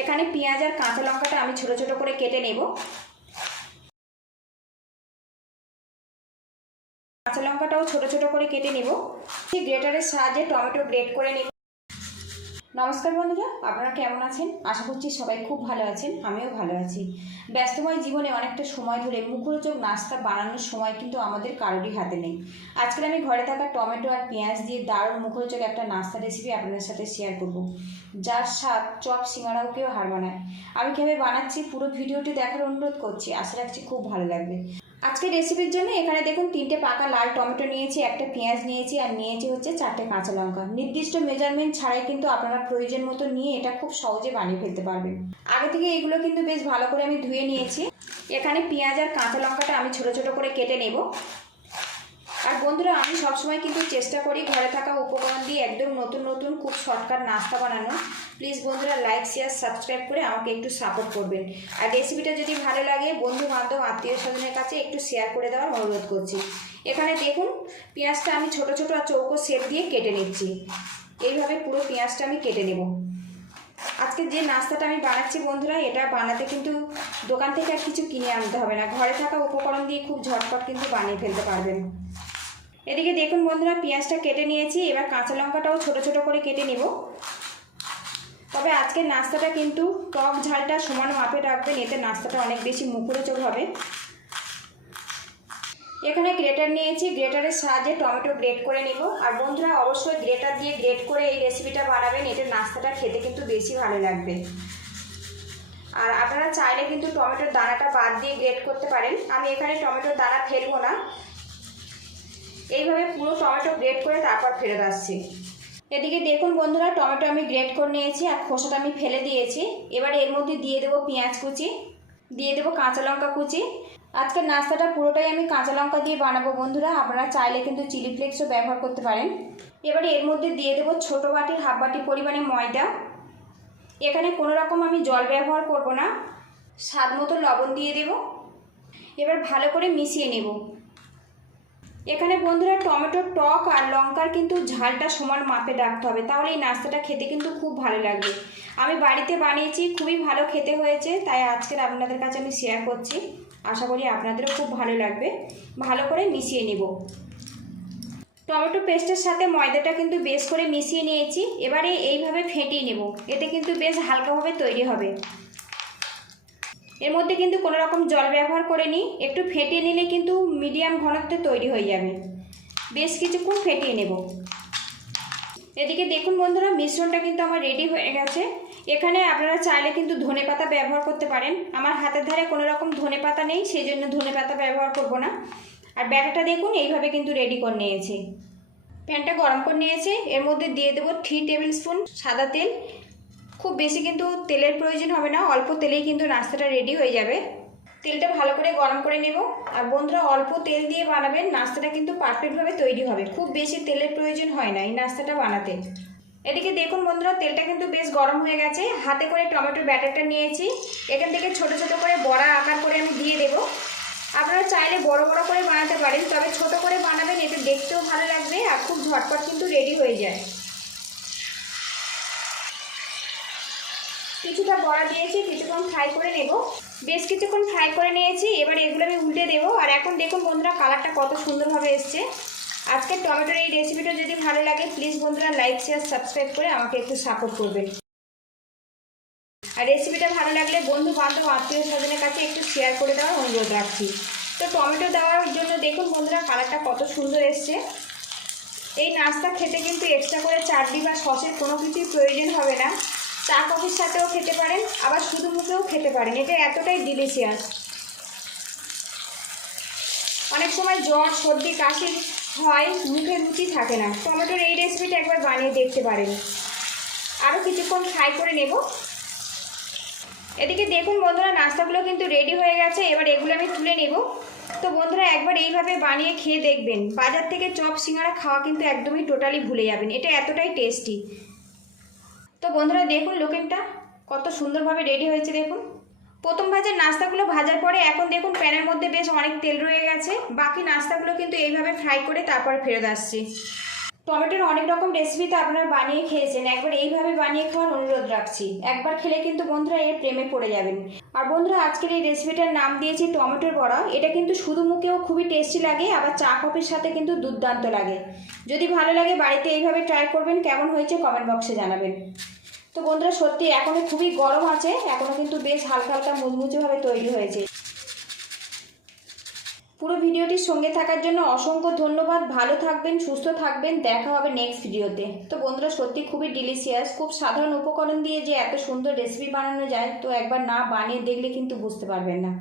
এখানে পেঁয়াজ আর কাঁচা লঙ্কাটা আমি ছোট ছোট করে কেটে নেব। কাঁচা লঙ্কাটাও ছোট ছোট করে কেটে নেব। গ্রেটারের সাহায্যে টমেটো গ্রেট করে নেব। নমস্কার বন্ধুরা, আপনারা কেমন আছেন? আশা করছি সবাই খুব ভালো আছেন, আমিও ভালো আছি। ব্যস্তময় জীবনে অনেকটা সময় ধরে মুখরোচক নাস্তা বানানোর সময় কিন্তু আমাদের কারোরই হাতে নেই। আজকে আমি ঘরে থাকা টমেটো আর পেঁয়াজ দিয়ে দারুণ মুখরোচক একটা নাস্তা রেসিপি আপনাদের সাথে শেয়ার করব, যার স্বাদ চপ সিঙ্গাড়াও কেউ হার মানায়। আমি কীভাবে বানাচ্ছি পুরো ভিডিওটি দেখার অনুরোধ করছি, আশা রাখছি খুব ভালো লাগবে। আজকে রেসিপির জন্য এখানে দেখুন 3টে পাকা লাল টমেটো নিয়েছি, একটা পেঁয়াজ নিয়েছি আর নিয়েছি হচ্ছে 4টে কাঁচা লঙ্কা। নির্দিষ্ট মেজারমেন্ট ছাড়াই কিন্তু আপনারা প্রয়োজন মতো নিয়ে এটা খুব সহজে বানিয়ে ফেলতে পারবেন। আগে থেকে এগুলো কিন্তু বেশ ভালো করে আমি ধুয়ে নিয়েছি। এখানে পেঁয়াজ আর কাঁচা লঙ্কাটা আমি ছোট ছোট করে কেটে নেব। আর বন্ধুরা, আমি সবসময় কিন্তু চেষ্টা করি ঘরে থাকা উপকরণ দিয়ে একদম নতুন নতুন খুব শর্টকাট নাস্তা বানানো। প্লিজ বন্ধুরা, লাইক শেয়ার সাবস্ক্রাইব করে আমাকে একটু সাপোর্ট করবেন। আর রেসিপিটা যদি ভালো লাগে বন্ধু বান্ধব আত্মীয় স্বজনের কাছে একটু শেয়ার করে দেওয়ার অনুরোধ করছি। এখানে দেখুন পেঁয়াজটা আমি ছোট ছোট আর চৌকো শেপ দিয়ে কেটে নিচ্ছি। এইভাবে পুরো পেঁয়াজটা আমি কেটে নেব। আজকে যে নাস্তাটা আমি বানাচ্ছি বন্ধুরা, এটা বানাতে কিন্তু দোকান থেকে আর কিছু কিনে আনতে হবে না, ঘরে থাকা উপকরণ দিয়ে খুব ঝটপট কিন্তু বানিয়ে ফেলতে পারবেন। এদিকে দেখুন বন্ধুরা, পেঁয়াজটা কেটে নিয়েছি। এবার কাঁচা লঙ্কাটাও ছোট ছোট করে কেটে নেব। তবে আজকের নাস্তাটা কিন্তু টক ঝালটা সমান মাপে রাখবেন, এতে নাস্তাটা অনেক বেশি মুখরোচক হবে। এখানে গ্রেটার নিয়েছি, গ্রেটারের সাহায্যে টমেটো গ্রেট করে নেব। আর বন্ধুরা অবশ্যই গ্রেটার দিয়ে গ্রেট করে এই রেসিপিটা বানাবেন, এতে নাস্তাটা খেতে কিন্তু বেশি ভালো লাগবে। আর আপনারা চাইলে কিন্তু টমেটোর দানাটা বাদ দিয়ে গ্রেট করতে পারেন। আমি এখানে টমেটোর দানা ফেলবো না, এইভাবে পুরো টমেটো গ্রেট করে তারপর ফেরত আসছি। এদিকে দেখুন বন্ধুরা, টমেটো আমি গ্রেট করে নিয়েছি আর খোসাটা আমি ফেলে দিয়েছি। এবার এর মধ্যে দিয়ে দেবো পেঁয়াজ কুচি, দিয়ে দেবো কাঁচা লঙ্কা কুচি। আজকের নাস্তাটা পুরোটাই আমি কাঁচা লঙ্কা দিয়ে বানাবো বন্ধুরা, আপনারা চাইলে কিন্তু চিলি ফ্লেক্সও ব্যবহার করতে পারেন। এবারে এর মধ্যে দিয়ে দেবো ছোটো বাটির হাফ বাটি পরিমাণে ময়দা। এখানে কোনো রকম আমি জল ব্যবহার করব না, স্বাদ মতো লবণ দিয়ে দেব। এবার ভালো করে মিশিয়ে নেব। এখানে বন্ধুরা টমেটোর টক আর লঙ্কার কিন্তু ঝালটা সমান মাপে রাখতে হবে, তাহলে এই নাস্তাটা খেতে কিন্তু খুব ভালো লাগবে। আমি বাড়িতে বানিয়েছি, খুবই ভালো খেতে হয়েছে, তাই আজকের আপনাদের কাছে আমি শেয়ার করছি। আশা করি আপনাদেরও খুব ভালো লাগবে। ভালো করে মিশিয়ে নেব। টমেটো পেস্টের সাথে ময়দাটা কিন্তু বেশ করে মিশিয়ে নিয়েছি। এবারে এইভাবে ফেটিয়ে নেব, এতে কিন্তু বেশ হালকাভাবে তৈরি হবে। এর মধ্যে কিন্তু কোনো রকম জল ব্যবহার করিনি, একটু ফেটিয়ে নিলে কিন্তু মিডিয়াম ঘনত্বে তৈরি হয়ে যাবে। বেশ কিছুক্ষণ ফেটিয়ে নেব। এদিকে দেখুন বন্ধুরা, মিশ্রণটা কিন্তু আমার রেডি হয়ে গেছে। এখানে আপনারা চাইলে কিন্তু ধনেপাতা ব্যবহার করতে পারেন। আমার হাতের ধারে কোনো রকম ধনেপাতা নেই, সেই জন্য ধনেপাতা ব্যবহার করব না। আর ব্যাটারটা দেখুন এইভাবে কিন্তু রেডি করে নিয়েছি। প্যানটা গরম করে নিয়েছি, এর মধ্যে দিয়ে দেবো 3 টেবিল স্পুন সাদা তেল। খুব বেশি কিন্তু তেলের প্রয়োজন হবে না, অল্প তেলেই কিন্তু নাস্তাটা রেডি হয়ে যাবে। তেলটা ভালো করে গরম করে নেব। আর বন্ধুরা অল্প তেল দিয়ে বানাবেন, নাস্তাটা কিন্তু পারফেক্টভাবে তৈরি হবে। খুব বেশি তেলের প্রয়োজন হয় না এই নাস্তাটা বানাতে। এদিকে দেখুন বন্ধুরা, তেলটা কিন্তু বেশ গরম হয়ে গেছে। হাতে করে টমেটোর ব্যাটারটা নিয়েছি, এখান থেকে ছোট ছোট করে বড়া আকার করে আমি দিয়ে দেব। আপনারা চাইলে বড় বড় করে বানাতে পারেন, তবে ছোট করে বানাবেন, এতে দেখতেও ভালো লাগবে আর খুব ঝটপট কিন্তু রেডি হয়ে যায়। কিছুটা বড়া দিয়েছি, কিছুক্ষণ ফ্রাই করে নেব। বেশ কিছুক্ষণ ফ্রাই করে নিয়েছি, এবার এগুলো আমি উল্টে দেবো। আর এখন দেখুন বন্ধুরা, কালারটা কত সুন্দরভাবে এসছে। আজকের টমেটোর এই রেসিপিটা যদি ভালো লাগে প্লিজ বন্ধুরা লাইক শেয়ার সাবস্ক্রাইব করে আমাকে একটু সাপোর্ট করবেন। আর রেসিপিটা ভালো লাগলে বন্ধু বান্ধব আত্মীয় স্বজনের কাছে একটু শেয়ার করে দেওয়ার অনুরোধ রাখছি। তো টমেটো দেওয়ার জন্য দেখুন বন্ধুরা কালারটা কত সুন্দর এসছে। এই নাস্তা খেতে কিন্তু এক্সট্রা করে চাটনি বা সসের কোনো কিছুই প্রয়োজন হবে না। চা কফির সাথেও খেতে পারেন, আবার শুধু মুখেও খেতে পারেন, এটা এতটাই ডিলিশিয়াস। অনেক সময় জ্বর সর্দি কাশি হয়, মুখে রুচি থাকে না, টমেটোর এই রেসিপিটা একবার বানিয়ে দেখতে পারেন। আরও কিছুক্ষণ ফ্রাই করে নেব। এদিকে দেখুন বন্ধুরা, নাস্তাগুলো কিন্তু রেডি হয়ে গেছে। এবার এগুলো আমি তুলে নেব। তো বন্ধুরা একবার এইভাবে বানিয়ে খেয়ে দেখবেন, বাজার থেকে চপ সিঙ্গাড়া খাওয়া কিন্তু একদমই টোটালি ভুলে যাবেন, এটা এতটাই টেস্টি। তো বন্ধুরা দেখুন লুকিংটা কত সুন্দরভাবে রেডি হয়েছে। দেখুন প্রথম ভাজের নাস্তাগুলো ভাজার পরে এখন দেখুন প্যানের মধ্যে বেশ অনেক তেল রয়ে গেছে। বাকি নাস্তাগুলো কিন্তু এইভাবে ফ্রাই করে তারপর ফেরত আসছি। টমেটোর অনেক রকম রেসিপিতে আপনারা বানিয়ে খেয়েছেন, একবার এইভাবে বানিয়ে খাওয়ার অনুরোধ রাখছি। একবার খেলে কিন্তু বন্ধুরা এর প্রেমে পড়ে যাবেন। আর বন্ধুরা আজকের এই রেসিপিটার নাম দিয়েছি টমেটোর বড়া। এটা কিন্তু শুধু মুখেও খুবই টেস্টি লাগে, আবার চা কফির সাথে কিন্তু দুর্দান্ত লাগে। যদি ভালো লাগে বাড়িতে এইভাবে ট্রাই করবেন, কেমন হয়েছে কমেন্ট বক্সে জানাবেন। তো বন্ধুরা সত্যি এখনও খুবই গরম আছে, এখনও কিন্তু বেশ হালকা হালকা মুচমুচেভাবে তৈরি হয়েছে। পুরো ভিডিওটির সঙ্গে থাকার জন্য অসংখ্য ধন্যবাদ। ভালো থাকবেন, সুস্থ থাকবেন, দেখা হবে নেক্সট ভিডিওতে। তো বন্ধুরা সত্যি খুবই ডিলিশিয়াস, খুব সাধারণ উপকরণ দিয়ে যে এত সুন্দর রেসিপি বানানো যায়, তো একবার না বানিয়ে দেখলে কিন্তু বুঝতে পারবেন না।